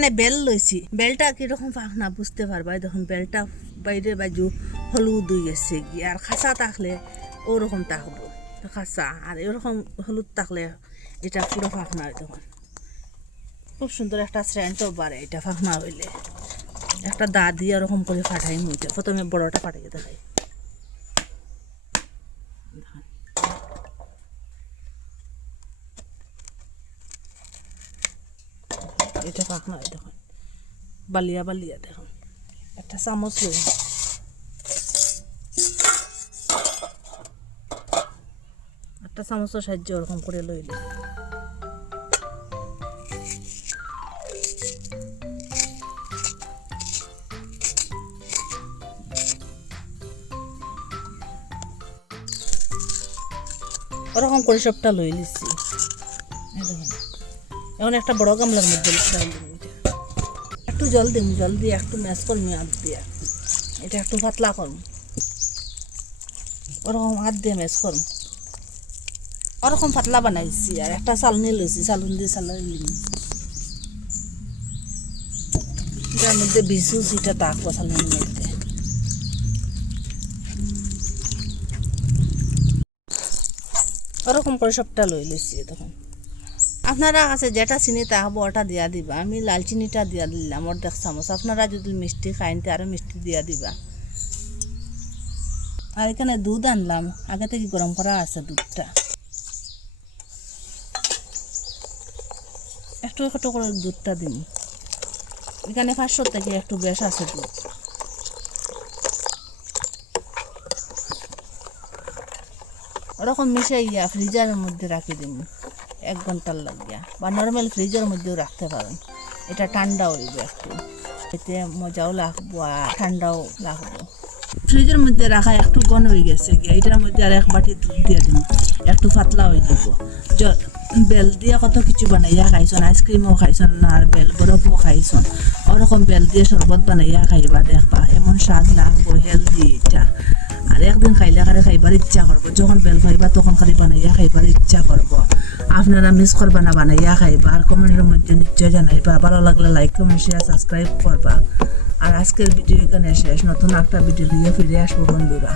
মানে বেল লইছি, বেলটা কিরকম ফাঁকনা বুঝতে পারবা। দেখুন বেলটা বাইরে বাজু হলুদ হয়ে গেছে গিয়ে, আর খাসা থাকলে ওরকম থাকবো খাসা, আর এরকম হলুদ থাকলে এটা পুরো ফাঁকনা হয়। দেখুন খুব সুন্দর একটা স্ট্যান্ডও বাড়ে এটা ফাঁকনা হইলে। একটা দা দিয়ে ওরকম করে ফাটাই মুইতে, প্রথমে বড়টা ফাটাই দেখাই। এটা ফাঁকনা হয় দেখুন, বালিয়া বালিয়া। দেখুন একটা চামচ লই, একটা চামচের সাহায্যে ওরকম করে লইলে ওরকম করে সবটা লই লিছি। এখন একটা বড় গামলার মধ্যে একটু জল দিম, জল দিয়ে একটু ম্যাশ করমি হাত দিয়ে, এটা একটু পাতলা করম, ওরকম হাত দিয়ে ম্যাশ করম, ওরকম পাতলা বানাইছি। আর একটা চালনি লইছি, চালুন দিয়ে চালাই লিম, এটার মধ্যে বিছু এটা তাকবো চালনির মধ্যে। ওরকম করে সবটা লই লিছি। তখন আপনারা কাছে যেটা চিনি তা হবো ওটা দিয়া দিবা। আমি লাল চিনিটা দিয়া দিলাম অর্ধেক চামচ, আপনারা যদি মিষ্টি খাইনতে আরও মিষ্টি দিয়া দিবা। আর এখানে দুধ আনলাম, আগে থেকে গরম করা আছে দুধটা, একটু একটু করে দুধটা দিন। এখানে 500 থেকে একটু বেশ আছে দুধ। ওরকম মিশাইয়া ফ্রিজারের মধ্যে রাখি দিন 1 ঘন্টার লাগিয়া, বা নর্মাল ফ্রিজের মধ্যেও রাখতে পারেন। এটা ঠান্ডা হইবে একটু, এতে মজাও লাগবো আর ঠান্ডাও লাগবো। ফ্রিজের মধ্যে রাখা একটু ঘন হয়ে গেছে গিয়া, এটার মধ্যে আর 1 বাটি দুধ দিয়ে দিন, একটু পাতলা হয়ে যাব। বেল দিয়ে কত কিছু বানাইয়া খাইছন, আইসক্রিমও খাইছন আর বেল বরফও খাইছন। ওরকম বেল দিয়ে শরবত বানাইয়া খাইবা, দেখবা এমন স্বাদ লাগবো, হেলদি এটা। আর একদিন খাইলে খারে খাইবার ইচ্ছা করবো, যখন বেল পাইবা তখন খালি বানাইয়া খাইবার ইচ্ছা করবো। আপনারা মিস করবা না, বানাইয়া খাইবা। আর কমেন্টের মধ্যে নিশ্চয় জানাইবা, ভালো লাগলে লাইক কমেন্ট শেয়ার সাবস্ক্রাইব করবা। আর আজকের ভিডিও এখানে শেষ, নতুন একটা ভিডিও নিয়ে ফিরে আসবো বন্ধুরা।